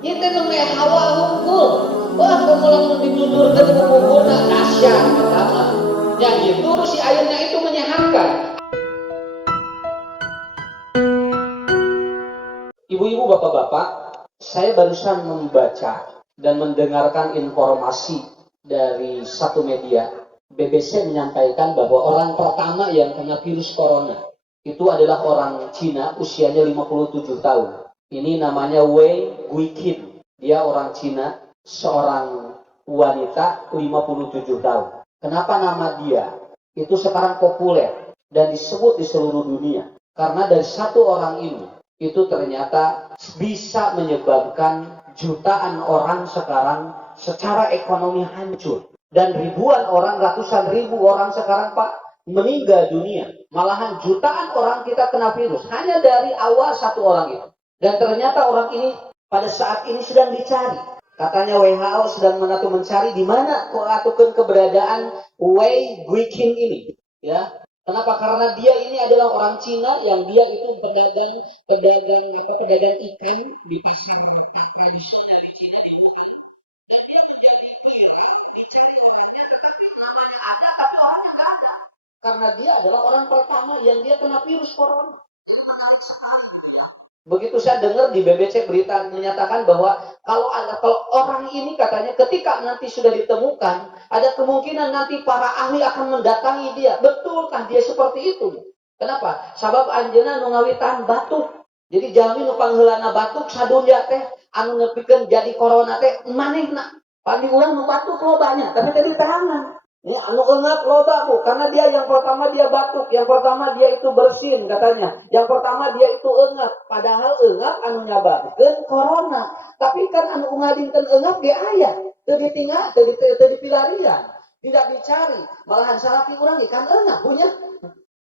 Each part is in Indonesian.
Kita namanya hawa hukum. Wah, kamu langsung ditundurkan ke kuburan dahsyat pertama. Yang itu si ayatnya itu menyehatkan. Ibu-ibu, bapak-bapak, saya barusan membaca dan mendengarkan informasi dari satu media. BBC menyampaikan bahwa orang pertama yang kena virus corona itu adalah orang Cina, usianya 57 tahun. Ini namanya Wei Guiqin. Dia orang Cina, seorang wanita 57 tahun. Kenapa nama dia itu sekarang populer dan disebut di seluruh dunia? Karena dari satu orang ini itu ternyata bisa menyebabkan jutaan orang sekarang secara ekonomi hancur. Dan ribuan orang, ratusan ribu orang sekarang Pak meninggal dunia. Malahan jutaan orang kita kena virus hanya dari awal satu orang itu. Dan ternyata orang ini pada saat ini sedang dicari. Katanya WHO sedang mencari di mana keberadaan Wei Guiqin ini. Ya, kenapa? Karena dia ini adalah orang Cina yang dia itu pedagang ikan di pasar tradisional di Cina di Wuhan. Dan dia menjadi viral, dicari dengannya, tetapi namanya ada, tapi orangnya nggak ada. Karena dia adalah orang pertama yang dia kena virus corona. Begitu saya dengar di BBC berita menyatakan bahwa kalau orang ini katanya ketika nanti sudah ditemukan, ada kemungkinan nanti para ahli akan mendatangi dia. Betulkah dia seperti itu? Kenapa? Sabab anjeunna nu ngawitan batuk. Jadi jalmi nu pangheulana batuk sadunya teh anu nepikeun jadi corona teh manehna. Pandi urang nu batuk lobanya, tapi tadi tangan. Ini anu eungap loba Bu, karena dia yang pertama dia batuk, yang pertama dia itu bersin katanya, yang pertama dia itu eungap, padahal eungap anu nyababkeun corona. Tapi kan anu ngadinten eungap ge aya, teu ditinggal, teu dipilarian, tidak dicari, malahan salaki urang ikan eungap punya.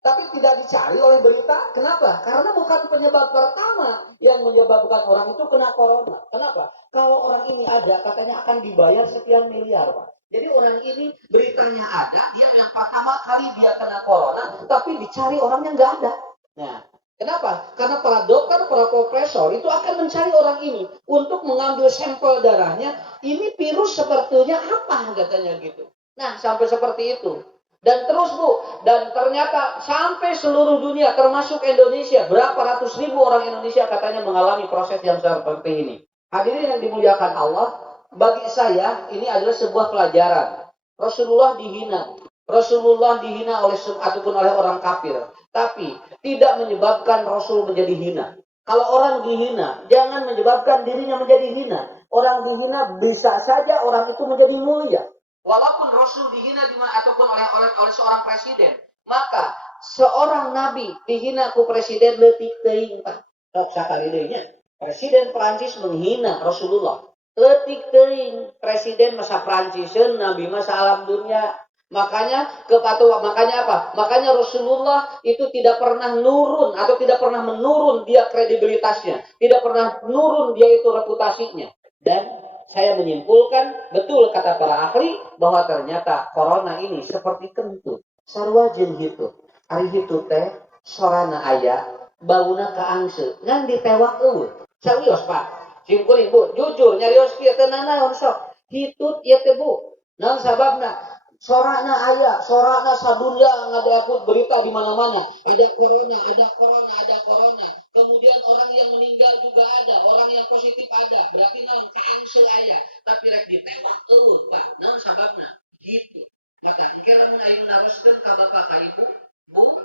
Tapi tidak dicari oleh berita. Kenapa? Karena bukan penyebab pertama yang menyebabkan orang itu kena corona. Kenapa? Kalau orang ini ada, katanya akan dibayar sekian miliar, Pak. Jadi orang ini beritanya ada, dia yang pertama kali dia kena corona, tapi dicari orangnya nggak ada. Nah, kenapa? Karena para dokter, para profesor itu akan mencari orang ini untuk mengambil sampel darahnya. Ini virus sebetulnya apa katanya gitu. Nah, sampai seperti itu. Dan terus Bu, dan ternyata sampai seluruh dunia termasuk Indonesia, berapa ratus ribu orang Indonesia katanya mengalami proses yang seperti ini. Hadirin yang dimuliakan Allah, bagi saya ini adalah sebuah pelajaran. Rasulullah dihina. Rasulullah dihina ataupun oleh orang kafir, tapi tidak menyebabkan Rasul menjadi hina. Kalau orang dihina, jangan menyebabkan dirinya menjadi hina. Orang dihina bisa saja orang itu menjadi mulia. Walaupun Rasul dihina ataupun oleh seorang presiden, maka seorang nabi dihina ku presiden leutik teuing Pak. Sakali deui nya. Presiden Prancis menghina Rasulullah. Leutik teuing presiden masa Pranciseun, nabi masa alam dunia. Makanya apa? Makanya Rasulullah itu tidak pernah nurun atau tidak pernah menurun dia kredibilitasnya, tidak pernah nurun dia itu reputasinya. Dan saya menyimpulkan, betul kata para ahli, bahwa ternyata corona ini seperti kentut. Sarua jeung hitu. Ari hitu teh sorana aya, bauna kaangse, ngan ditewak eueuh. Sawios Pak. Simkuring Bu, jujur nyarios kieu teh nanaon sok. Hitut ieu teh Bu. Naon sababna? Sorana aya, sorana sadunya ngadaput berita di mana-mana. Ada corona, ada corona, ada corona. Kemudian orang yang meninggal juga ada, orang yang positif ada. Berarti naon kaangse aya, tapi rek ditembak eueuh, Pak. Naon sababna? Gitu. Maka engke lamun ayeuna naroskeun ka Bapak ka Ibu,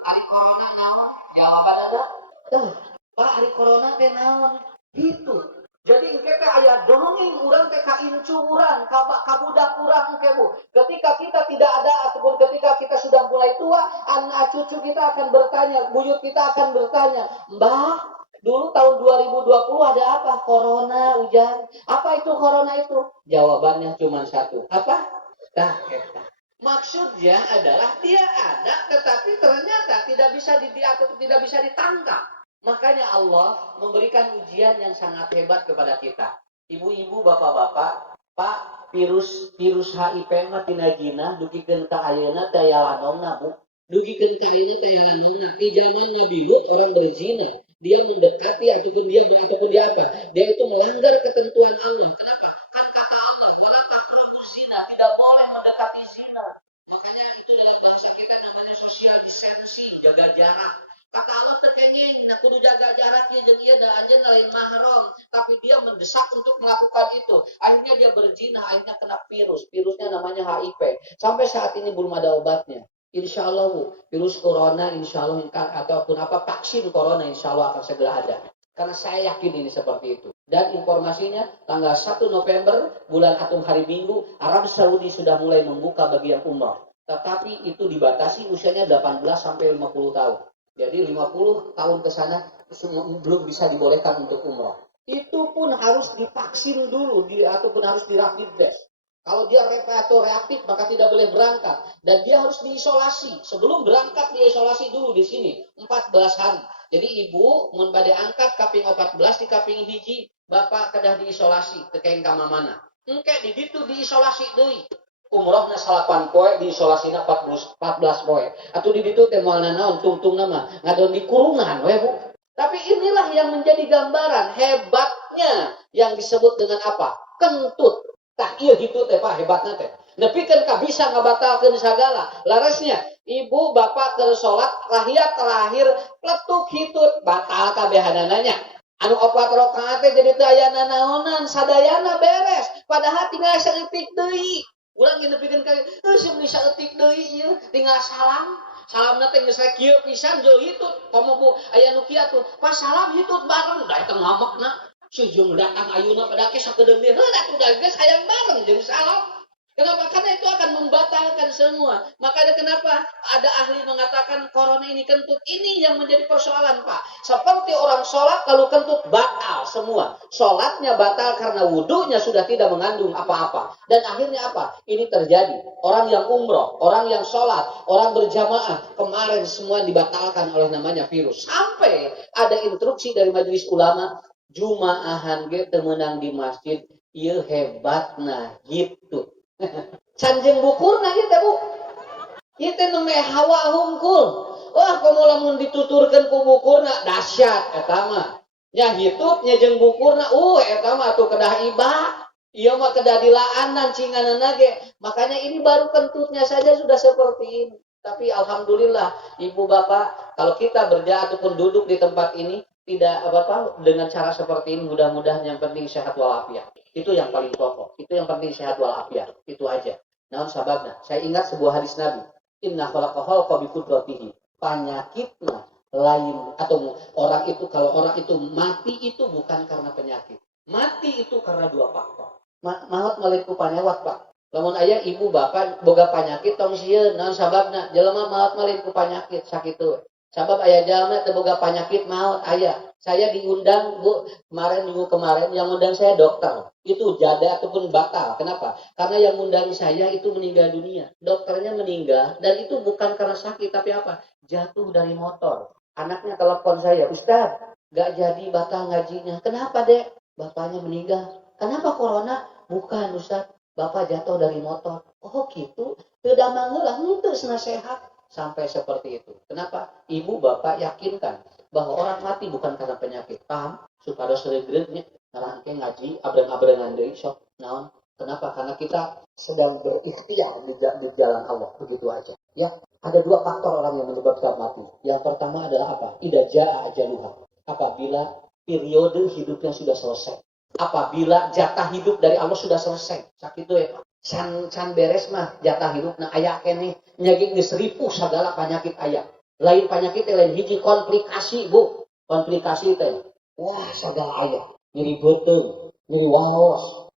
ari corona naon? Jawabanna tah, Pak, ari corona teh naon? Gitu. Jadi engke teh aya dongeng urang teh ka incu urang, ka budak urang engke Bu. Ketika kita tidak ada ataupun ketika kita sudah mulai tua, anak cucu kita akan bertanya, buyut kita akan bertanya, "Mbah, dulu tahun 2020 ada apa? Corona, hujan. Apa itu corona itu?" Jawabannya cuma satu. Apa? Tah, eta. Maksudnya adalah dia ada tetapi ternyata tidak bisa ditangkap. Makanya Allah memberikan ujian yang sangat hebat kepada kita. Ibu-ibu, bapak-bapak, Pak, virus HIV mah tina jinah dugikeun ka ayeuna teh yalanonna Bu. Dugikeun ka ayeuna teh yalanonna. Di zaman Nabi Lut orang berzina. dia mendekati ataupun dia apa? Dia itu melanggar ketentuan Allah. Zina tidak boleh mendekati zina. Makanya itu dalam bahasa kita namanya social distancing, jaga jarak. Kata Allah terkenging, nah kudu jaga jarak ya jeung ieu da anjeun lain mahram, tapi dia mendesak untuk melakukan itu. Akhirnya dia berzina, akhirnya kena virus. Virusnya namanya HIV. Sampai saat ini belum ada obatnya. Insya Allah Bu, virus corona insya Allah ataupun apa vaksin corona insya Allah akan segera ada. Karena saya yakin ini seperti itu. Dan informasinya tanggal 1 November bulan Atum hari Minggu Arab Saudi sudah mulai membuka bagi yang umrah. Tetapi itu dibatasi usianya 18 sampai 50 tahun. Jadi 50 tahun ke sana belum bisa dibolehkan untuk umrah. Itu pun harus divaksin dulu ataupun harus di rapid test. Kalau dia reaktif maka tidak boleh berangkat dan dia harus diisolasi. Sebelum berangkat diisolasi dulu di sini 14 hari. Jadi ibu mun bade angkat kaping 14 di kaping hiji bapak kedah diisolasi tekeng ka mamana. Engke di ditu diisolasi deui. Umrohna 8 poe diisolasina 14 poe. Atuh di ditu teh moalna naon tungtungna mah ngadon di kurungan we Bu. Tapi inilah yang menjadi gambaran hebatnya yang disebut dengan apa? Kentut. Tah ieu gitu teh Pak hebatna teh. Nepikeun ka bisa ngabatalkeun sagala. Laresnya ibu bapak keur salat rahiyat terakhir pletuk hitut batal kabehanananya. Anu 4 rakaat teh jadi teu aya nanaonan sadayana beres. Padahal tinggal saeutik deui. Urang geus nepikeun ka seumur saeutik deui ieu tinggal salam. Salamna teh geus rek kieu pisan jeung hitut. Komo Bu aya nu kieu tuh. Pas salam hitut bareng da eta ngambekna. Sujung datang ayuna pada kisah kedemi hendak udah guys hayang bareng jeung salam. Kenapa? Karena itu akan membatalkan semua. Makanya kenapa ada ahli mengatakan corona ini kentut. Ini yang menjadi persoalan Pak. Seperti orang sholat kalau kentut batal semua. Sholatnya batal karena wudhunya sudah tidak mengandung apa-apa. Dan akhirnya apa? Ini terjadi. Orang yang umroh, orang yang sholat, orang berjamaah. Kemarin semua dibatalkan oleh namanya virus. Sampai ada instruksi dari majelis ulama. Jumaahan ge temenang di masjid. Ieu hebatna gitu. Canjeng bukurna ieu teh Bu. Ieu teh nu hawa hungkul. Wah, komo lamun dituturkeun ku bukurna dahsyat eta mah. Nya hitut nya jeung bukurna, eta mah atuh kedah ibah. Ieu mah kedah dilaanan cinganana ge. Makanya ini baru kentutnya saja sudah seperti ini. Tapi alhamdulillah ibu bapak kalau kita berjalan ataupun duduk di tempat ini tidak apa-apa dengan cara seperti ini mudah-mudahan yang penting sehat walafiat. Itu yang paling pokok. Itu yang penting sehat walafiat. Itu aja. Namun sababna, saya ingat sebuah hadis Nabi. Inna khalaqal khalqa bi qudratihi. Penyakitna lain atau orang itu kalau orang itu mati itu bukan karena penyakit. Mati itu karena dua faktor. Maut maliku panyawat Pak. Lamun aya ibu bapak boga penyakit tong sieun naon sababna? Jelema maut maliku panyakit sakitu. Sabab ayah jalma teu boga penyakit maut ayah. Saya diundang Bu minggu kemarin yang undang saya dokter. Itu jada ataupun batal. Kenapa? Karena yang undang saya itu meninggal dunia. Dokternya meninggal dan itu bukan karena sakit tapi apa? Jatuh dari motor. Anaknya telepon saya, "Ustaz, gak jadi batal ngajinya." "Kenapa, Dek?" "Bapaknya meninggal." "Kenapa corona?" "Bukan, Ustaz. Bapak jatuh dari motor." "Oh, gitu." "Teu damang heula, henteu cenah sehat." Sampai seperti itu. Kenapa? Ibu bapak yakinkan bahwa orang mati bukan karena penyakit. Paham? Supaya seregretnya ngarangke ngaji abreng-abrengan deui sok naon. Kenapa? Karena kita sedang berikhtiar di jalan Allah. Begitu aja. Ya, ada dua faktor orang yang menyebabkan mati. Yang pertama adalah apa? Idza jaa ajaluha. Apabila periode hidupnya sudah selesai. Apabila jatah hidup dari Allah sudah selesai. Sakitu ya Pak. Can beres mah jatah hidupna aya keneh nya geus ripuh sagala penyakit aya. Lain penyakit lain hiji komplikasi Bu. Komplikasi teh. Wah, sagala aya. Nyeri beuteung, nyeri waos,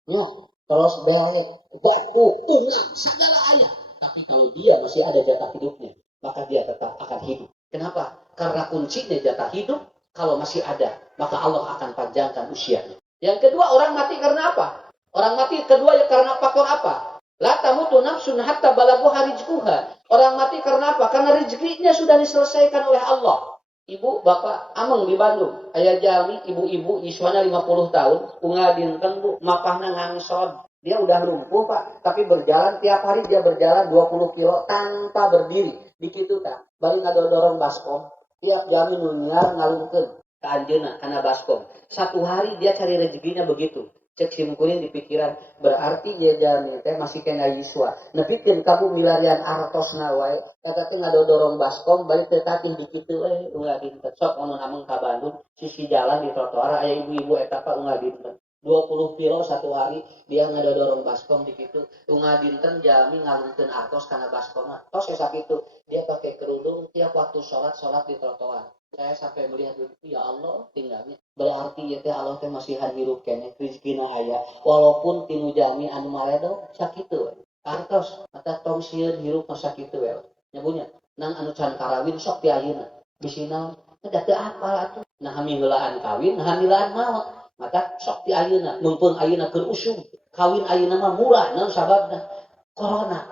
terus belet, batuk, ungang, sagala aya. Tapi kalau dia masih ada jatah hidupnya, maka dia tetap akan hidup. Kenapa? Karena kuncinya jatah hidup kalau masih ada, maka Allah akan panjangkan usianya. Yang kedua, orang mati karena apa? Orang mati kedua ya karena faktor apa? La tamutu nafsun hatta balagha rizquha. Orang mati karena apa? Karena rezekinya sudah diselesaikan oleh Allah. Ibu, bapak, ameng di Bandung. Aya jalmi ibu-ibu iswana 50 tahun, unggal dinten Bu, mapahna ngangsod. Dia udah lumpuh Pak, tapi berjalan tiap hari dia berjalan 20 kilo tanpa berdiri. Di kitu tah, bari ngadodorong baskom. Tiap jalmi nu ngalungkeun. ka anjeunna kana baskom. Satu hari dia cari rezekinya begitu. Cek simkuring di pikiran, berarti dia jami teh masih kena yiswa. Nepikeun kamu milarian artosna wae, eta teh ngadodorong baskom balik teh tatih di kitu we unggal dinten. Sok mun ameng ka Bandung, sisi jalan di trotoar aya ibu-ibu eta pa unggal dinten. 20 kilo satu hari dia ngadodorong baskom di kitu. Unggal dinten jami ngalungkeun artos kana baskom. Tos sakitu, dia pakai kerudung tiap waktu salat di trotoar. Saya sampai melihat, ya Allah tinggalnya. Berarti ya teh Allah teh masih hirup kene rezekina aya. Walaupun tinu jami anu maledo sakitu we. Artos mata tong sieun hirup masa kitu we. Nyabunya nang anu can karawin sok ti ayeuna. Bisi naon? Da teu apal atuh. Nah hami heulaan kawin, nah hamilaan maot. Maka sok ti ayeuna, mumpung ayeuna keur usum. Kawin ayeuna mah murah naon sababna? Corona.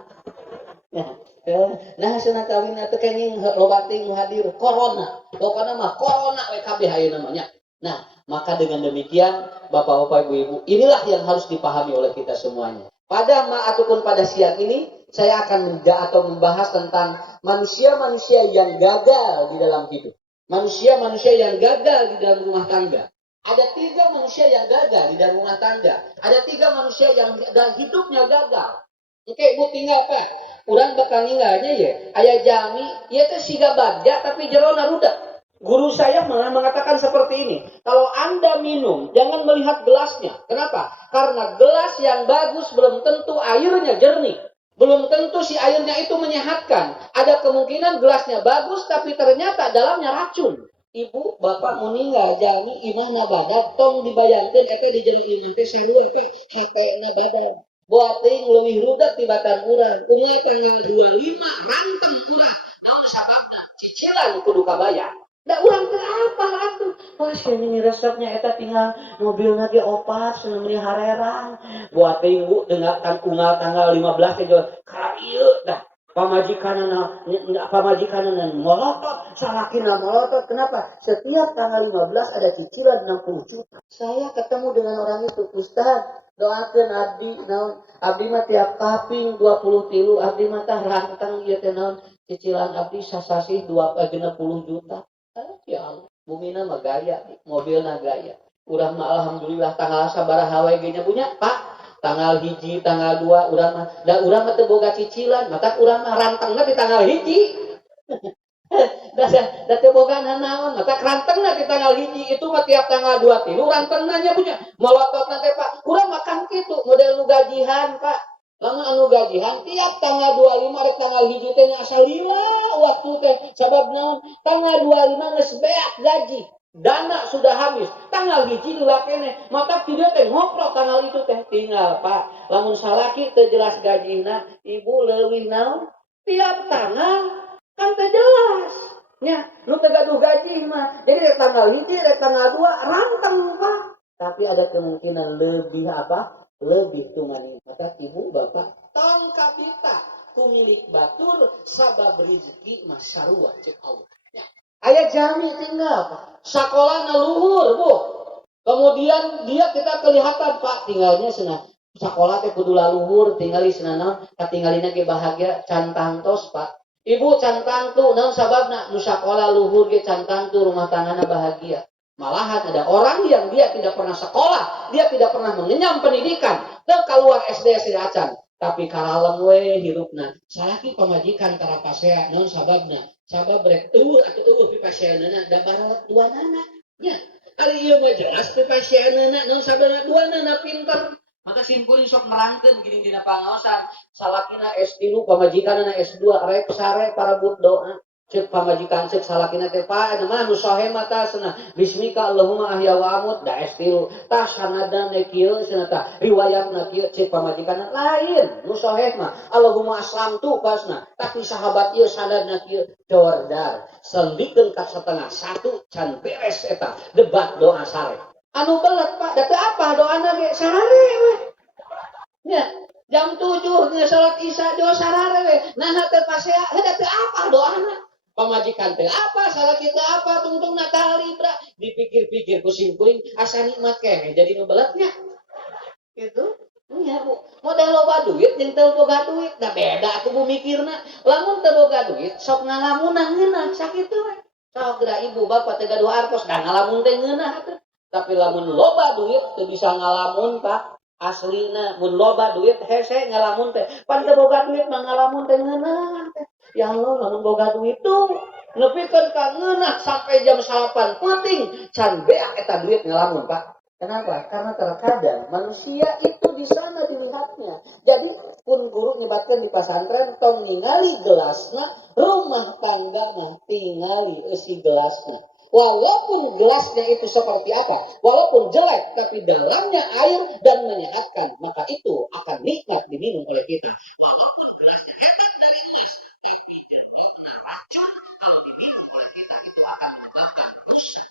Ya. Nah hasilna kawin teh kenging loba ting hadir corona. Pokona mah corona we kabeh ayeuna mah nya. Nah, maka dengan demikian Bapak-bapak Ibu-ibu, inilah yang harus dipahami oleh kita semuanya. Pada ataupun pada siang ini saya akan membahas tentang manusia-manusia yang gagal di dalam hidup. Manusia-manusia yang gagal di dalam rumah tangga. Ada 3 manusia yang gagal di dalam rumah tangga. Ada 3 manusia yang hidupnya gagal. Oke, Bu tinggal apa? Urang bakal ninggalnya ya. Aya jami, ieu teh siga bagja tapi jerona rudak. Guru saya mengatakan seperti ini. Kalau Anda minum, jangan melihat gelasnya. Kenapa? Karena gelas yang bagus belum tentu airnya jernih. Belum tentu si airnya itu menyehatkan. Ada kemungkinan gelasnya bagus tapi ternyata dalamnya racun. Ibu, bapak meninggal jami imahna badat tong dibayangkeun eta dijeriin teh sarua teh hetena badat. Buat teuing leuwih rudak tibatan urang. Kumaha tanggal 25 ranteng urang. Naon sababna? Cicilan kudu kabayar. Da urang teh apa atuh? Wah, ini resepnya eta tinggal mobilna ge opat seumur harerang. Buat teuing Bu dengarkan unggal tanggal 15 teh ka ieu dah. Pamajikanana molotot, salakina molotot. Kenapa? Setiap tanggal 15 ada cicilan 60 juta. Saya ketemu dengan orang itu, Ustaz, doakeun abdi naon? Abdi mah tiap kaping 23, abdi mah tah ranteng ieu teh naon? Cicilan abdi sasasih 60 juta. Ya Allah, bumina mah gaya, mobilna gaya. Urang mah alhamdulillah tanggal sabaraha wae ge nya punya, Pak. Tanggal 1, tanggal 2 urang mah. Da urang mah teu boga cicilan, mata urang mah rantengna di tanggal 1. Da teu boga naon, mata rantengna di tanggal 1 itu mah tiap tanggal 2 3 rantengna nya punya. Molototna teh Pak, urang makan kitu model nu gajihan, Pak. Lamun anu gajihan tiap tanggal 25 rek tanggal 1 teh nya asal lila waktu teh sabab naon? Tanggal 25 geus beak gaji. Dana sudah habis. Tanggal 1 dula kene, maka video teh ngoprok tanggal itu teh tinggal, Pak. Lamun salaki teu jelas gajina, ibu leuwih naon? Tiap tanggal kan teu jelas. Nya, nu teu gaduh gaji mah. Jadi rek tanggal 1, rek tanggal 2 ranteng, Pak. Tapi ada kemungkinan lebih apa? Lebih tungani. Maka ibu, bapak, tong kabita kumilik batur sabab rezeki masarua cek Allah. Aya jami tinggal, sekolah luhur, Bu. Kemudian dia kita kelihatan, Pak, tinggalnya cenah sekolah teh kudu luhur, tinggali cenah katinggalina ge bahagia can tangtos, Pak. Ibu can tangtu, naon sababna? Nu sakola luhur ge can tangtu rumah tanggana bahagia. Malahan ada orang yang dia tidak pernah sekolah, dia tidak pernah mengenyam pendidikan, teu kaluar SD acan. Tapi karalem we hirupna. Salaki pamajikan tara pasea, naon sababna? Sabab brek atau pipasieunana da barat duanana nya ari ieu mah jelas pipasieunana naon sababna duanana pinter maka simkuring sok merangkeun gini dina pangaosan salakina S3 pamajikanana S2 rek sare parabut doa cek pamajikan cek salakina teh Pak mah nu sohe mah tah cenah bismika Allahumma ahya wa amut da S3 tah sanadan kieu cenah tah riwayatna kieu cek pamajikanna lain nu sohe mah Allahumma aslamtu pasna tapi sahabat ieu sanadna kieu dordar sendikeun ka setengah 1 can beres eta debat doa sare anu belet Pak da teu apa doana ge sarare we nya jam 7 geus salat isya doa sarare we nah teu pasea da teu apa doana pamajikan teh apa salah kita apa tungtung natali bra dipikir-pikir kusimkuring asa nikmat keneh jadi nu beletnya gitu nya Bu modal loba duit jeung teu boga duit da beda atuh Bu mikirna lamun teu boga duit sok ngalamunan ngeunah sakitu we Sok geura ibu bapak teh gaduh artos da ngalamun teh ngeunah atuh. Tapi lamun loba duit teu bisa ngalamun Pak. Aslina mun loba duit hese ngalamun teh. Pan teu boga duit mah ngalamun teh ngeunah teh. Ya Allah lamun boga duit tuh nepikeun ka ngeunah sampai jam 8 penting can beak eta duit ngalamun Pak. Kenapa? Karena terkadang manusia itu di sana dilihatnya. Jadi pun guru nyebatkan di pesantren tong ningali gelasna, rumah tangganya tingali isi gelasnya. Walaupun gelasnya itu seperti apa, walaupun jelek, tapi dalamnya air dan menyehatkan, maka itu akan nikmat diminum oleh kita. Walaupun gelasnya hebat dari emas, tapi kena racun, kalau diminum oleh kita itu akan menyebabkan rusak.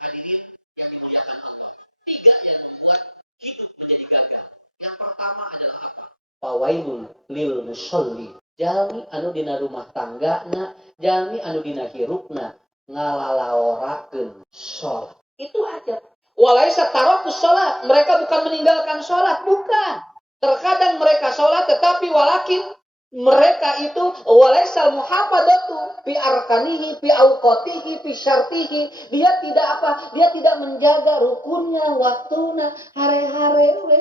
Hadirin yang dimuliakan Allah. Tiga yang membuat hidup menjadi gagal. Yang pertama adalah apa? Fawailul lil musolli. Jalmi anu dina rumah tanggana, jalmi anu dina hirupna ngalalaorakeun sholat. Itu aja. Walaisa tarokus sholat. Mereka bukan meninggalkan sholat, bukan. Terkadang mereka sholat, tetapi walakin mereka itu walaisal muhafadzatu fi arkanihi fi auqatihi fi syartihi. Dia tidak apa? Dia tidak menjaga rukunnya, waktuna, hare-hare we.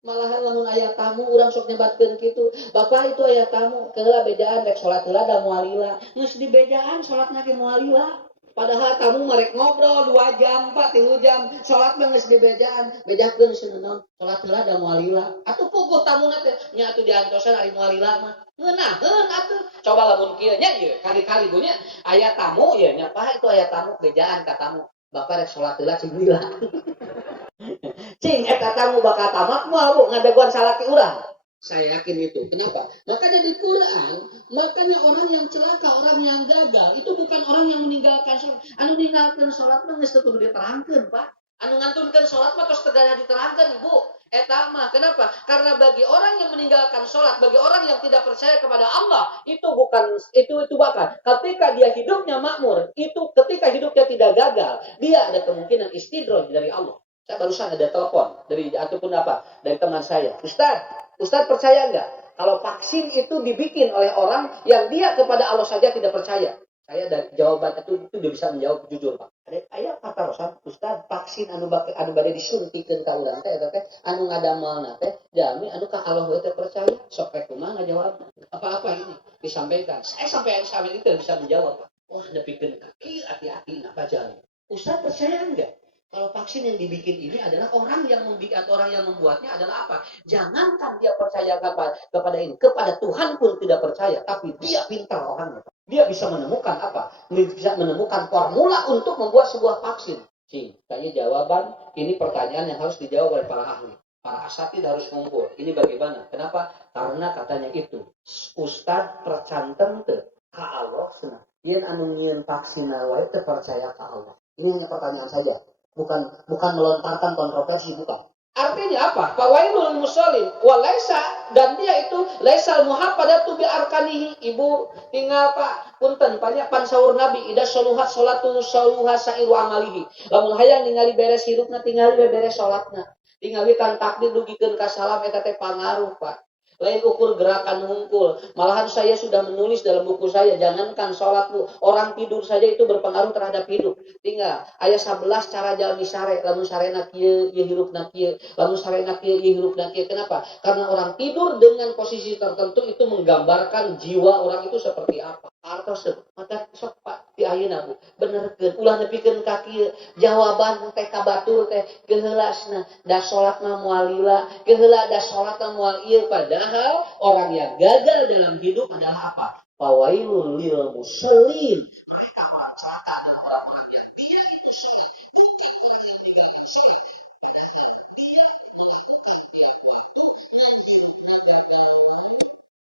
Malahan lamun aya tamu urang sok nyebatkeun kitu. Bapak itu aya tamu, keula bejaan rek salat heula da moalila. Geus dibejaan salatna ge moalila. Padahal tamu marek ngobrol 2 jam, 3 jam, salat mah geus dibejaan, bejakeun seuneuh salat heula da moalila. Atuh puguh tamuna teh nya atuh diantosan ari moalila mah. Ngeunaheun atuh. Coba lamun kieu nya ieu kali-kali gue nya aya tamu ieu nya Pak itu aya tamu bejaan ka tamu. Bapak rek salat heula cing lila. Cing eta tamu bakal tamat moal ngadaguan salaki urang. Saya yakin itu. Kenapa? Makanya di Quran, makanya orang yang celaka, orang yang gagal, itu bukan orang yang meninggalkan sholat. Anu meninggalkan sholat mah geus teu kudu diterangkeun, Pak. Anu ngantunkeun sholat mah tos tegana diterangkeun, Ibu. Eta mah kenapa? Karena bagi orang yang meninggalkan sholat, bagi orang yang tidak percaya kepada Allah, itu bukan itu bahkan ketika dia hidupnya makmur, itu ketika hidupnya tidak gagal, dia ada kemungkinan istidraj dari Allah. Saya barusan ada telepon dari ataupun apa dari teman saya, Ustadz percaya nggak kalau vaksin itu dibikin oleh orang yang dia kepada Allah saja tidak percaya? Saya dari jawaban itu dia bisa menjawab jujur Pak. Ada ayat kata Rasul, Ustadz vaksin anu bade disuntikkeun ka urang teh eta teh anu ngadamelna teh jami anu ka Allah teh percaya sok rek kumaha ngajawab apa-apa ini disampaikan. Saya sampai itu tidak bisa menjawab Pak. Wah nepikeun kaki hati-hati apa jalan. Ustadz percaya enggak? Kalau vaksin yang dibikin ini adalah orang yang membuat atau orang yang membuatnya adalah apa? Jangankan dia percaya kepada ini, kepada Tuhan pun tidak percaya, tapi dia pintar orangnya. Dia bisa menemukan apa? Bisa menemukan formula untuk membuat sebuah vaksin. Kayaknya jawaban ini pertanyaan yang harus dijawab oleh para ahli. Para asatid harus ngumpul. Ini bagaimana? Kenapa? Karena katanya itu Ustadz percanten ke Allah senang. Yen anu nyieun vaksin wae teu percaya ka Allah. Ini pertanyaan saja. Bukan melontarkan kontroversi, bukan. Artinya apa? Fawailul musallin walaisa dan dia itu laisal muhafadzatu bi arkanihi. Ibu tinggal Pak punten banyak pan saur Nabi ida saluhat salatu saluha sairu amalihi. Lamun hayang ningali beres hirupna tinggal beres salatna. Tingali kan takdir dugikeun ka salam eta teh pangaruh Pak. Lain ukur gerakan hungkul. Malahan saya sudah menulis dalam buku saya, jangankan sholat bu, orang tidur saja itu berpengaruh terhadap hidup. Tinggal ayat 11 cara jalmi sare, lamun sarena kieu ieu hirupna kieu, lamun sarena kieu ieu hirupna kieu. Kenapa? Karena orang tidur dengan posisi tertentu itu menggambarkan jiwa orang itu seperti apa. Artos mata sok Pak ti ayeuna Bu. Benerkeun ulah nepikeun ka kieu. Jawaban teh ka batur teh geuhelasna da salat mah moal lila, geuheula da salat mah moal ieu padahal orang yang gagal dalam hidup adalah apa? Fawailul lil musallin. Mereka orang celaka adalah orang-orang yang dia itu sholat. Bukan orang yang tinggalin sholat. Padahal dia melakukan itu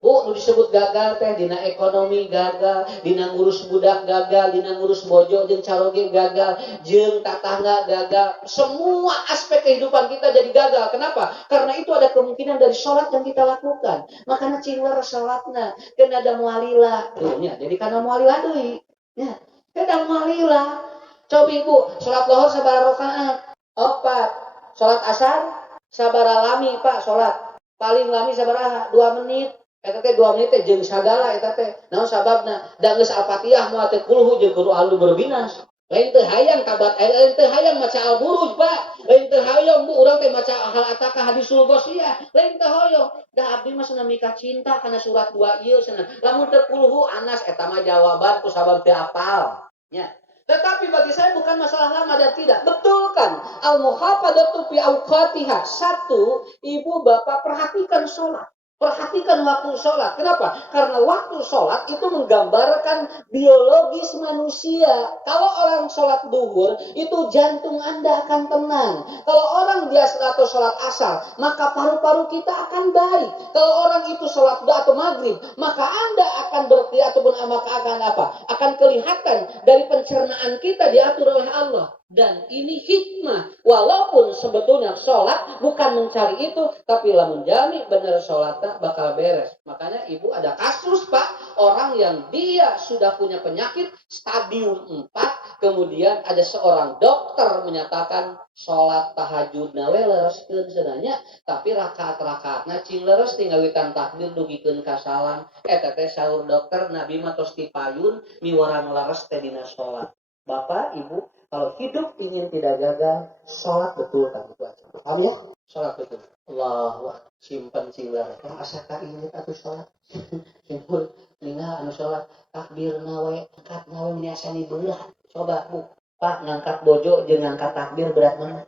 Bu, nu disebut gagal teh dina ekonomi gagal, dina ngurus budak gagal, dina ngurus bojo jeung caroge gagal, jeung tatangga gagal. Semua aspek kehidupan kita jadi gagal. Kenapa? Karena itu ada kemungkinan dari sholat yang kita lakukan. Makanya cingur sholatna, kena ada mualila. Tuhnya, jadi karena mualila deui. Ya, kena mualila. Coba Ibu, sholat lohor sabaraha rakaat? 4. Sholat asar sabaraha lami Pak sholat? Paling lami sabaraha? 2 menit. Eta teh 2 menit teh jeung sagala eta teh. Naon sababna? Da geus Al-Fatihah moal teh kulhu jeung kudu aldu berbinas. Lain teu hayang tabat, lain teu hayang maca Al-Buruj, Pak. Lain teu hayang Bu urang teh maca hal ataka hadisul qosiyah. Lain teu hoyong. Da abdi mah cenah mika cinta kana surat 2 ieu cenah. Lamun teu kulhu anas eta mah jawaban ku sabab teu apal. Nya. Tetapi bagi saya bukan masalah lama dan tidak. Betul kan? Al-muhafadzatu fi awqatiha. Satu, ibu bapak perhatikan sholat. Perhatikan waktu sholat. Kenapa? Karena waktu sholat itu menggambarkan biologis manusia. Kalau orang sholat duhur, itu jantung Anda akan tenang. Kalau orang biasa atau sholat asar, maka paru-paru kita akan baik. Kalau orang itu sholat atau maghrib, maka Anda akan ataupun maka akan apa? Akan kelihatan dari pencernaan kita diatur oleh Allah. Dan ini hikmah. Walaupun sebetulnya sholat bukan mencari itu, tapi lamun jami bener sholatnya bakal beres. Makanya ibu ada kasus Pak, orang yang dia sudah punya penyakit stadium 4, kemudian ada seorang dokter menyatakan sholat tahajud nawe lereskeun sebenarnya, tapi rakaat-rakaatna cing leres tinggal witan takbir dugikeun ka salam. Eta teh saur dokter Nabi mah tos dipayun miwarang leres teh dina sholat. Bapak, Ibu, kalau hidup ingin tidak gagal, sholat betul kan itu aja. Paham ya? Sholat betul. Allahu Akbar. Simpen cinglar. Asa ka inget atuh sholat. Simpul ningal anu sholat takbir nawe, angkat nawe meniasani beulah. Coba Bu, Pak ngangkat bojo jeung ngangkat takbir berat mana?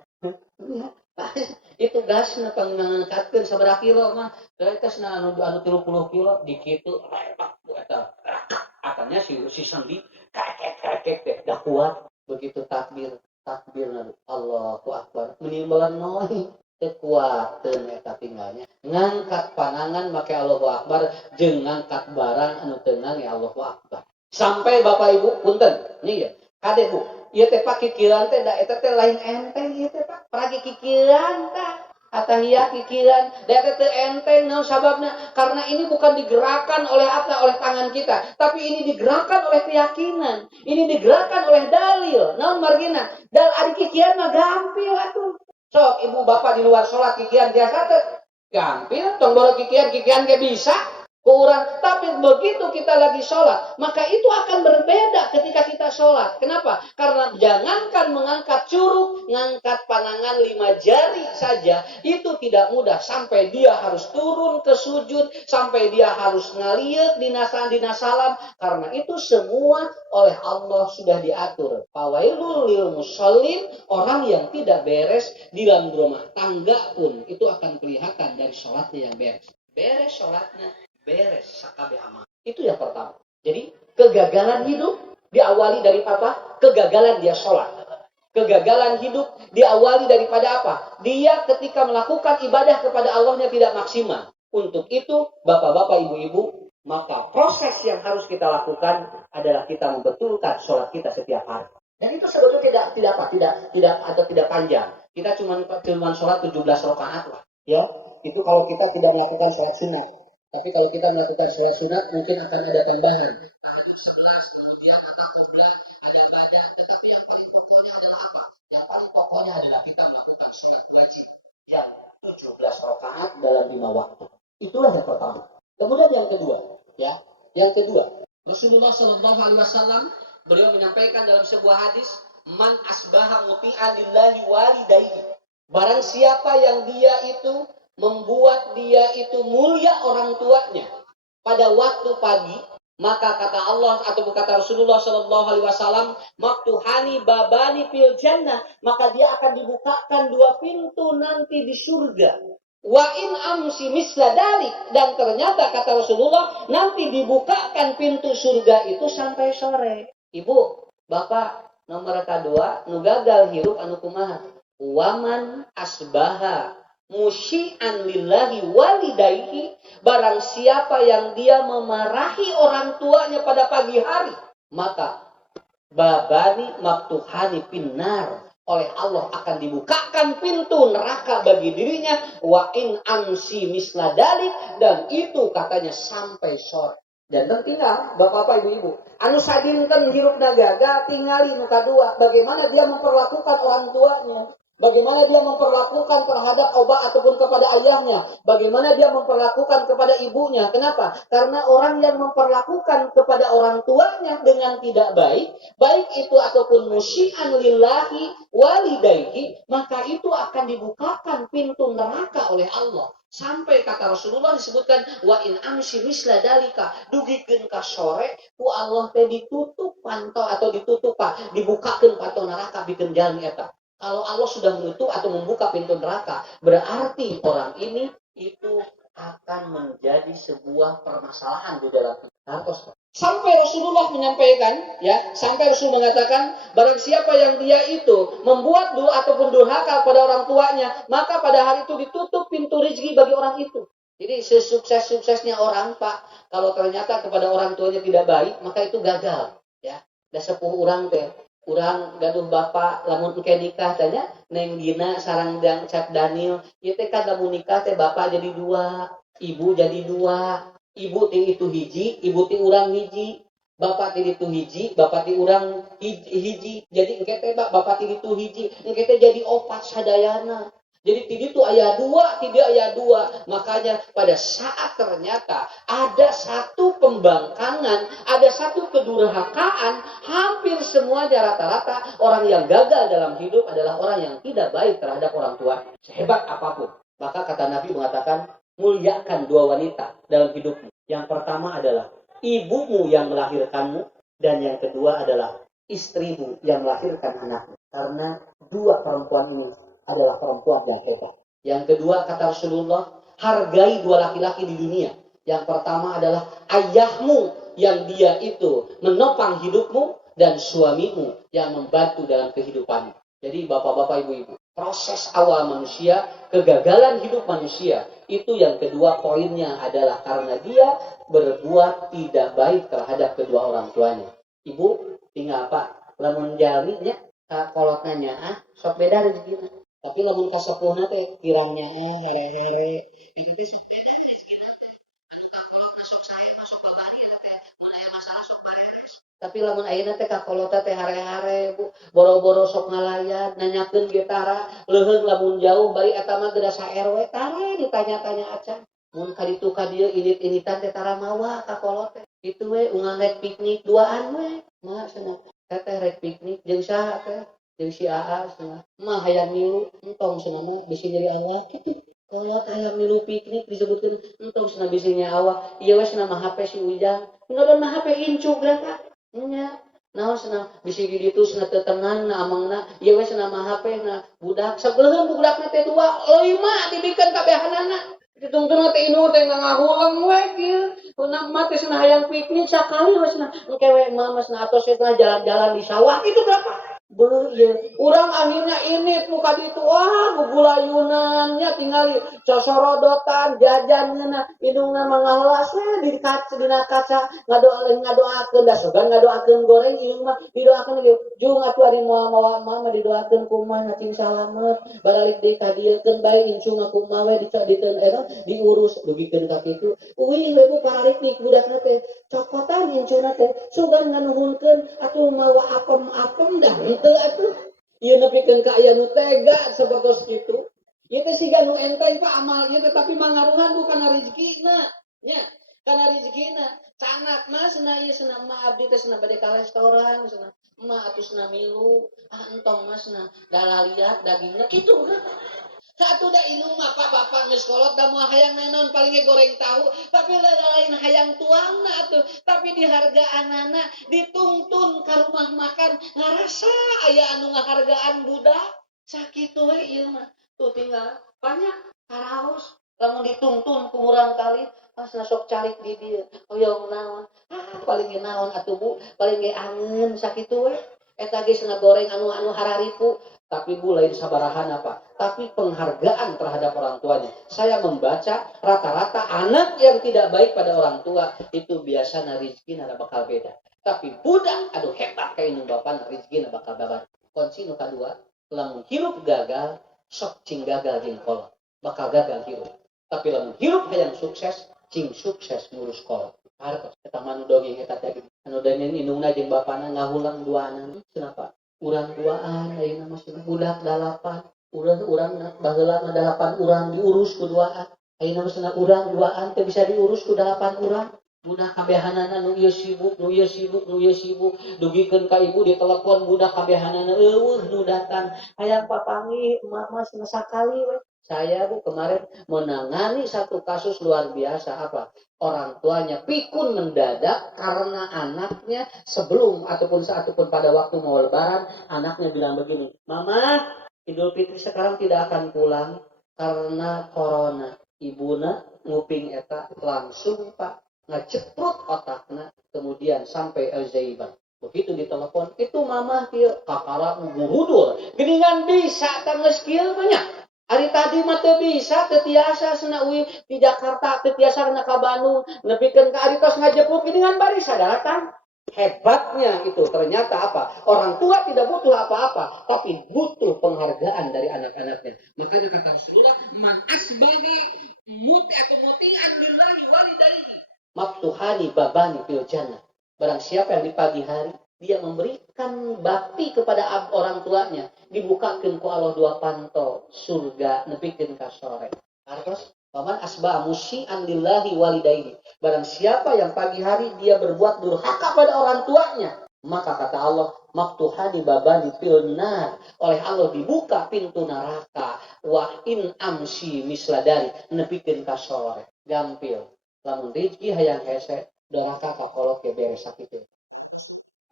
Itu gasna pangangkatkeun sabaraha kilo mah. Da eta cenah anu 30 kilo di kitu repak Bu eta. Akannya si sandi kakek dah kuat begitu takbir nabi Allahu Akbar menimbalan noi kekuatan eta tinggalnya ngangkat panangan make Allahu Akbar jeung ngangkat barang anu tenang ya Allahu Akbar sampai Bapak Ibu punten nih ya kade Bu ieu teh Pak kikiran teh da eta teh lain enteng ieu teh Pak paragi kikiran tah atahiyah kikiran da eta teh enteng naon sababna karena ini bukan digerakkan oleh apa oleh tangan kita tapi ini digerakkan oleh keyakinan ini digerakkan oleh dalil naon margina dal ari kikiran mah gampil atuh sok ibu bapak di luar salat kikiran biasa teh gampil tong boro kikiran ge bisa kurang, tapi begitu kita lagi sholat, maka itu akan berbeda ketika kita sholat. Kenapa? Karena jangankan mengangkat curug, ngangkat panangan 5 jari saja, itu tidak mudah. Sampai dia harus turun ke sujud, sampai dia harus ngaliat di nasalam. Karena itu semua oleh Allah sudah diatur. Fawailul lil musallin, orang yang tidak beres di dalam rumah tangga pun, itu akan kelihatan dari sholatnya yang beres. Beres sholatnya, beres sakabe amal. Itu yang pertama. Jadi kegagalan hidup diawali dari apa? Kegagalan dia sholat. Kegagalan hidup diawali daripada apa? Dia ketika melakukan ibadah kepada Allahnya tidak maksimal. Untuk itu, bapak-bapak, ibu-ibu, maka proses yang harus kita lakukan adalah kita membetulkan sholat kita setiap hari. Dan itu sebetulnya tidak panjang. Kita cuma sholat 17 rakaat lah. Ya, itu kalau kita tidak melakukan sholat sunat. Tapi kalau kita melakukan sholat sunat, mungkin akan ada tambahan. Tahajud 11, kemudian kata qoblah, ada bada. Tetapi yang paling pokoknya adalah apa? Yang paling pokoknya adalah kita melakukan sholat wajib yang 17 rakaat dalam 5 waktu. Itulah yang pertama. Kemudian yang kedua, ya, yang kedua, Rasulullah SAW beliau menyampaikan dalam sebuah hadis, man asbaha muti'an lillahi walidayhi. Barang siapa yang dia itu membuat dia itu mulia orang tuanya pada waktu pagi, maka kata Allah atau kata Rasulullah SAW, maktuhani babani fil jannah, maka dia akan dibukakan 2 pintu nanti di surga. Wa in amsi misla dalik, dan ternyata kata Rasulullah nanti dibukakan pintu surga itu sampai sore. Ibu, bapak, nomor kedua, nu gagal hirup anu kumaha? Waman asbaha musyi'an lillahi walidayhi, barang siapa yang dia memarahi orang tuanya pada pagi hari, maka babani maftuhani pinnar, oleh Allah akan dibukakan pintu neraka bagi dirinya. Wa in amsi misla dalik, dan itu katanya sampai sore. Dan tinggal bapak-bapak ibu-ibu anu sadinten hirupna gagal, tingali nu kadua bagaimana dia memperlakukan orang tuanya. Bagaimana dia memperlakukan terhadap obat ataupun kepada ayahnya. Bagaimana dia memperlakukan kepada ibunya. Kenapa? Karena orang yang memperlakukan kepada orang tuanya dengan tidak baik, baik itu ataupun musyi'an lillahi walidayhi, maka itu akan dibukakan pintu neraka oleh Allah. Sampai kata Rasulullah disebutkan wa in amsi misla dalika dugikeun ka sore ku Allah teh ditutup pantau atau ditutup Pak dibukakeun pantau neraka bikin jalan eta. Kalau Allah sudah menutup atau membuka pintu neraka, berarti orang ini itu akan menjadi sebuah permasalahan di dalam hidup. Sampai Rasulullah menyampaikan, sampai Rasul mengatakan, barang siapa yang dia itu membuat doa ataupun durhaka pada orang tuanya, maka pada hari itu ditutup pintu rezeki bagi orang itu. Jadi sesukses-suksesnya orang, Pak, kalau ternyata kepada orang tuanya tidak baik, maka itu gagal. Da sepuh orang teh, urang gaduh bapak lamun engke nikah tanya Neng Gina sareng Cak Daniel, ieu teh kan lamun nikah teh bapak jadi dua, ibu jadi dua. Ibu ti itu hiji, ibu ti urang hiji, bapak ti itu hiji, bapak ti urang hiji. Jadi engke teh bapak ti itu hiji, engke teh jadi opat sadayana. Jadi ti itu aya dua, tidak aya dua. Makanya pada saat ternyata ada satu pembangkangan, ada satu kedurhakaan, hampir semuanya rata-rata orang yang gagal dalam hidup adalah orang yang tidak baik terhadap orang tua. Sehebat apapun. Maka kata Nabi mengatakan, muliakan dua wanita dalam hidupmu. Yang pertama adalah ibumu yang melahirkanmu, dan yang kedua adalah istrimu yang melahirkan anakmu. Karena dua perempuan ini adalah perempuan yang hebat. Yang kedua kata Rasulullah, hargai dua laki-laki di dunia. Yang pertama adalah ayahmu yang dia itu menopang hidupmu, dan suamimu yang membantu dalam kehidupanmu. Jadi bapak-bapak, ibu-ibu, proses awal manusia, kegagalan hidup manusia, itu yang kedua poinnya adalah karena dia berbuat tidak baik terhadap kedua orang tuanya. Ibu, tinggal apa? Lamun jalminya, kolot nanya, sok beda rezeki. Tapi lamun kasepuhna teh kirangnya here-here. Itu teh sok beda rezeki. Masuk saya, masuk babari teh, mun aya masalah sok pareres. Tapi lamun ayeuna teh kakolota teh hare-hare, Bu. Boro-boro sok ngalayan, nanyakeun ge tara, leuheung lamun jauh bari eta mah geus RW tara ditanya-tanya acan. Mun ka ditu ka dieu init-initan teh tara mawa kakolot teh. Itu we ungang rek piknik duaan we. Nah, cenah. Teh rek piknik jeung saha teh? Jeung si AA cenah. Mah hayang milu entong cenah mah bisi dari Allah kitu. Kalau hayang milu piknik disebutkeun entong cenah bisi nya awak. Ieu we cenah mah HP si Ujang. Ngadon mah HP incuk grata. Nya. Naon cenah bisi di ditu cenah teu tenang na amangna. Ieu we cenah mah HP na budak sabeuleum budakna teh 2, 5 dibikeun kabehanana. Ditungtun teh inu teh ngahulang we kieu. Punah mah teh cenah hayang piknik sakali we cenah. Engke we mah cenah atos cenah jalan-jalan di sawah itu berapa? Urang akhirnya ini muka itu gugulayunannya tinggal sosorodotan jajannya hidungnya mengahlas di kaca dina kaca ngadoakeun da segan ngadoakeun goreng ieu mah didoakeun ge jung atuh ari moal mama didoakeun kumaha cing salamet baralik deui ka dieu keun bae incung kumaha we dicadikeun eta diurus dugikeun ka kitu uwi we bu paralik di budakna teh cokotan incuna teh sugan nganuhunkeun atuh mawa apem-apem dah henteu atuh ieu nepikeun ka aya nu tega sapertos kitu ieu teh siga nu enteng Pak amalnya tetapi mangaruhan bukan rezekina nya kana rezekina canak mah cenah ieu cenah mah abdi teh cenah bade ka restoran cenah mah atuh cenah milu entong mah cenah dalaliat dagingna kitu satu da inung apa bapak geus kolot da moal hayang naon paling goreng tahu tapi lain hayang tuangna atuh tapi dihargaanana dituntun ka rumah makan ngarasa aya anu ngahargaan budak sakitu we ieu mah tuh tinggal banyak karaos lamun dituntun ku urang kali asna sok calik di dieu hoyong naon paling ge naon atuh Bu paling ge angeun sakitu we eta ge cenah goreng anu hararipu tapi Bu lain sabarahan apa tapi penghargaan terhadap orang tuanya. Saya membaca rata-rata anak yang tidak baik pada orang tua itu biasanya rezeki nada bakal beda. Tapi budak aduh hebat kayak nu bapak rezeki nada bakal babar. Kunci nu kadua, lamun hirup gagal, sok cing gagal jeung kolot. Bakal gagal hirup. Tapi lamun hirup hayang sukses, cing sukses ngurus kolot. Hartos eta manu dongeng eta teh. Anu dongeng indungna jeung bapana ngahulang duaan. Kenapa? Urang duaan ayeuna masih budak 8 Urang baheula 8 urang diurus ku duaan. Ayeuna mah urang duaan teh bisa diurus ku 8 urang. Budak kabehanana nu ieu sibuk, nu ieu sibuk, nu ieu sibuk, dugikeun ka ibu ditelepon budak kabehanana eueuh nu datang. Hayang papanggih emak mah sakali we. Saya Bu kemarin menangani satu kasus luar biasa apa? Orang tuanya pikun mendadak karena anaknya sebelum ataupun pada waktu mau lebaran, anaknya bilang begini, "Mama, Idul Fitri sekarang tidak akan pulang karena corona." Ibuna nguping eta langsung Pak ngeceprut otaknya kemudian sampai Alzheimer. Begitu ditelepon, itu mama dia kakara ngurudul. Geningan bisa tangges kieu banyak. Hari tadi mah teu bisa teu tiasa cenah uwi di Jakarta teu tiasa kana ka Bandung, nepikeun ka ari tos ngajeput geningan bari sadaratan. Hebatnya itu ternyata apa? Orang tua tidak butuh apa-apa, tapi butuh penghargaan dari anak-anaknya. Makanya kata Rasulullah, "Man asbaha muti'an lillahi walidayhi." Maftuhani babani fil jannah. Barang siapa yang di pagi hari dia memberikan bakti kepada orang tuanya, dibukakeun ku Allah 2 panto surga nepikeun ka sore. Artos paman asbah musian lillahi walidayhi. Barang siapa yang pagi hari dia berbuat durhaka pada orang tuanya, maka kata Allah, maftuhani babani fil nar. Oleh Allah dibuka pintu neraka. Wa in amsi misladari nepikeun ka sore. Gampil. Lamun rezeki hayang hese, doraka kakolot ke beres sakitu.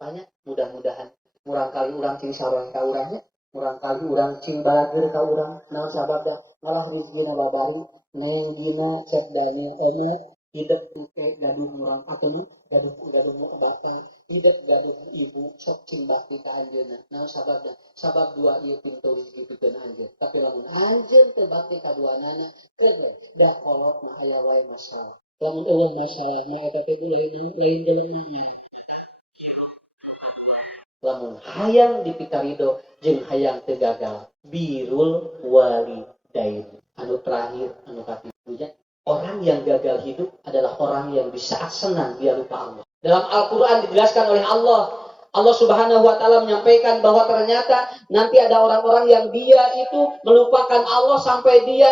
Banyak mudah-mudahan murang kali urang cing sareng ka urangnya, murang kali urang cing balageur ka urang, naon sababna malah rezeki nu babari, neng dina cek dana hidup ke gaduh murang atuh gaduh mu abate, hidup gaduh ibu sok cing bakti ka anjeunna. Naon sababna? Sabab dua ieu pintu rezeki pikeun anjeun. Tapi lamun anjeun teu bakti ka duanana, keun da kolot mah aya wae masalah. Lamun eueuh masalah mah eta teh lain jelemanya. Lamun hayang dipikarido jeung hayang teu gagal. Birul walidain. Anu terakhir, anu katilunya, orang yang gagal hidup adalah orang yang di saat senang dia lupa Allah. Dalam Al-Qur'an dijelaskan oleh Allah, Allah Subhanahu wa taala menyampaikan bahwa ternyata nanti ada orang-orang yang dia itu melupakan Allah sampai dia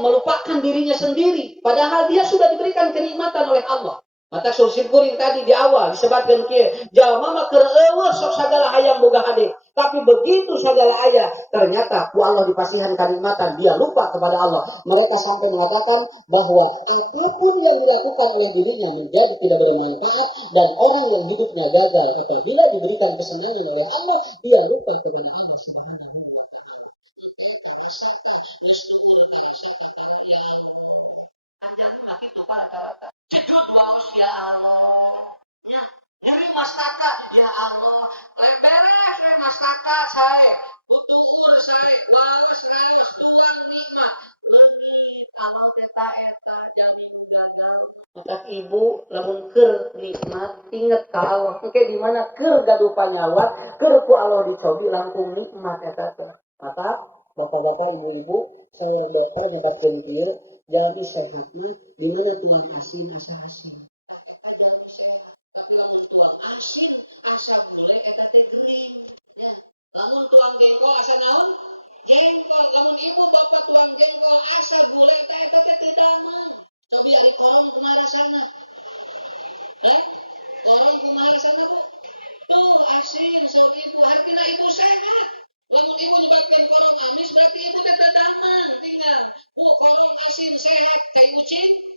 melupakan dirinya sendiri padahal dia sudah diberikan kenikmatan oleh Allah. Mata sursi kuring tadi di awal disebutkan kieu, jalma mah keur eueuh sok sagala hayang boga hade, tapi begitu sagala aya ternyata ku Allah dipasihan kenikmatan dia lupa kepada Allah. Mereka sampai mengatakan bahwa apapun yang dilakukan oleh dirinya menjadi tidak bermanfaat dan orang yang hidupnya gagal apabila diberikan kesenangan oleh Allah dia lupa kepada Allah. Maka ibu lamun keur nikmat inget ka Allah. Oke di mana keur gaduh panyawat, keur ku Allah dicobi langkung nikmat eta teh. Maka bapak-bapak ibu-ibu saya bakal nyebatkeun kieu jalmi sehat mah di mana tuang asin asa asin. Lamun tuang jengkol asa naon? Jengkol. Lamun ibu bapak tuang jengkol asa gulai teh eta teh teu damang. Cobi ari korong kumaha rasana? Korong kumaha rasana, Bu? Tuh asin sok ibu. Hartina ibu sehat. Lamun ibu nyebatkeun korong amis berarti ibu teh teu damang tinggal. Bu korong asin sehat kayak kucing?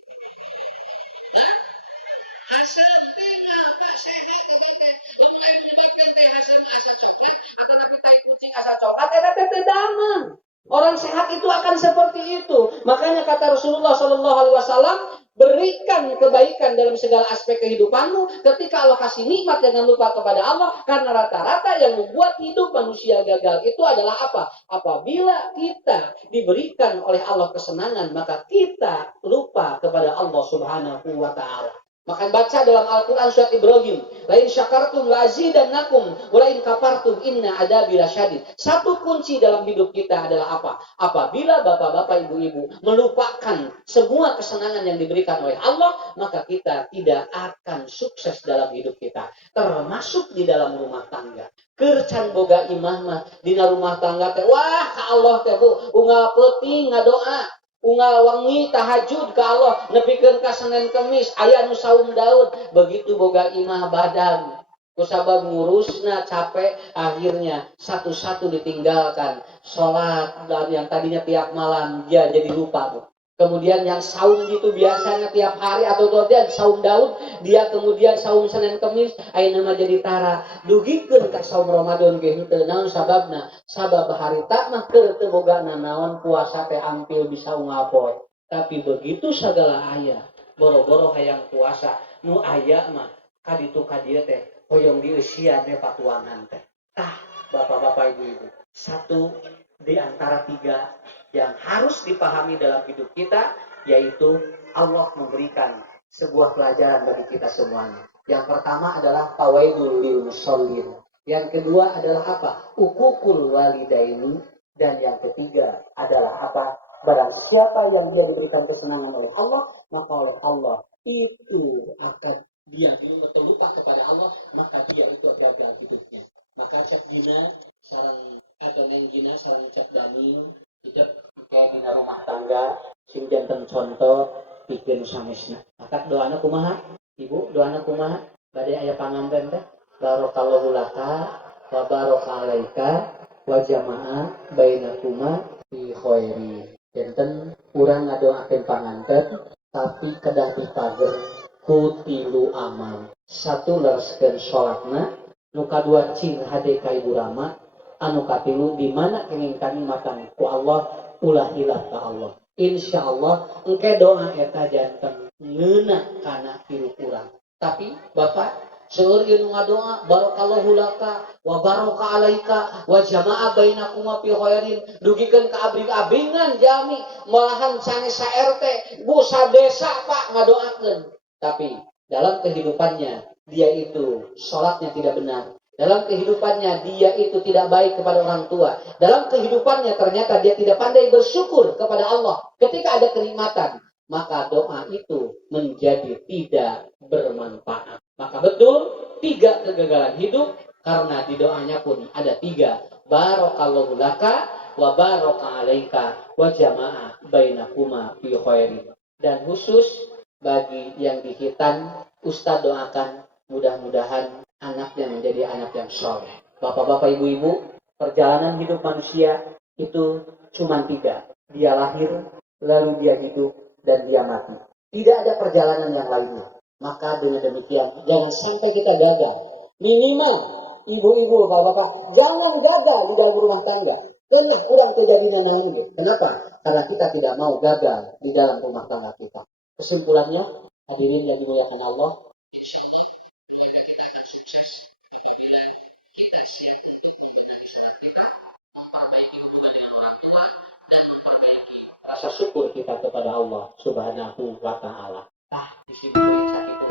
Asam tinggal Pak sehat eta teh. Lamun aya menyebabkeun teh asam asa coklat atau napi tai kucing asa coklat eta teh teu damang. Orang sehat itu akan seperti itu. Makanya kata Rasulullah Shallallahu Alaihi Wasallam, berikan kebaikan dalam segala aspek kehidupanmu. Ketika Allah kasih nikmat, jangan lupa kepada Allah. Karena rata-rata yang membuat hidup manusia gagal itu adalah apa? Apabila kita diberikan oleh Allah kesenangan, maka kita lupa kepada Allah Subhanahu Wa Taala. Maka baca dalam Al-Quran surat Ibrahim. Lain syakartum lazidannakum. Walain kafartum inna adabi lasyadid. Satu kunci dalam hidup kita adalah apa? Apabila bapak-bapak, ibu-ibu melupakan semua kesenangan yang diberikan oleh Allah, maka kita tidak akan sukses dalam hidup kita. Termasuk di dalam rumah tangga. Kercan boga imah mah dina rumah tangga teh. Wah, ka Allah teh bu, unggal peuting ngadoa. Unggal wengi tahajud ke Allah nepikeun ka Senin Kemis aya nu saum daun begitu boga imah badan kusabab ngurusna capek akhirnya satu-satu ditinggalkan sholat dan yang tadinya tiap malam dia jadi lupa tuh. Kemudian yang saum gitu biasanya tiap hari atau dia saum daun dia kemudian saum Senin Kemis ayeuna mah jadi tara dugikeun ka saum Ramadan ge henteu naon sababna sabab harita mah keur teu boga naon puasa teh ampil bisa unggal poe tapi begitu sagala aya boro-boro hayang puasa nu aya mah kaditu ka dieu teh hoyong dieusian we patuangan teh tah bapak-bapak ibu-ibu satu di antara tiga yang harus dipahami dalam hidup kita yaitu Allah memberikan sebuah pelajaran bagi kita semuanya. Yang pertama adalah tawaidul lil musallin. Yang kedua adalah apa? Uququl walidaini dan yang ketiga adalah apa? Barang siapa yang dia diberikan kesenangan oleh Allah, maka oleh Allah itu akan dia terlupa kepada Allah, maka dia itu gagal hidupnya. Maka cek dina sarang atau nenggina sarang cek dani hidup kayak dina rumah tangga sing janten contoh pikeun sanesna. Maka doana kumaha? Ibu, doana kumaha? Bade aya panganten teh. Barakallahu laka wa baraka alaika wa jama'a bainakuma fi khairi. Janten urang ngadoakeun panganten tapi kedah dipager ku tilu amal. Satu lereskeun salatna, nu kadua cing hade ka ibu rama, anu katilu di mana kenging kami makan ku Allah ulah ilah ka Allah. Insyaallah engke doa eta janten ngeuna kana hirup urang. Tapi Bapak seueur ieu ngadoa barakallahu laka wa baraka alaika wa jama'a bainakuma fi khairin dugikeun ka abring-abringan jami malahan sanes sa RT bu sadesa Pak ngadoakeun. Tapi dalam kehidupannya dia itu salatnya tidak benar. Dalam kehidupannya dia itu tidak baik kepada orang tua. Dalam kehidupannya ternyata dia tidak pandai bersyukur kepada Allah. Ketika ada kenikmatan, maka doa itu menjadi tidak bermanfaat. Maka betul, 3 kegagalan hidup karena di doanya pun ada 3. Barakallahu laka wa baraka alaika wa jama'a bainakuma fi khairin. Dan khusus bagi yang dihitan, Ustaz doakan mudah-mudahan anaknya menjadi anak yang soleh. Bapak-bapak, ibu-ibu, perjalanan hidup manusia itu cuma 3. Dia lahir, lalu dia hidup, dan dia mati. Tidak ada perjalanan yang lainnya. Maka dengan demikian, jangan sampai kita gagal. Minimal, ibu-ibu, bapak-bapak, jangan gagal di dalam rumah tangga. Karena kurang terjadinya naon. Kenapa? Karena kita tidak mau gagal di dalam rumah tangga kita. Kesimpulannya, hadirin yang dimuliakan Allah, rasa syukur kita kepada Allah Subhanahu wa taala. Di sini poin 1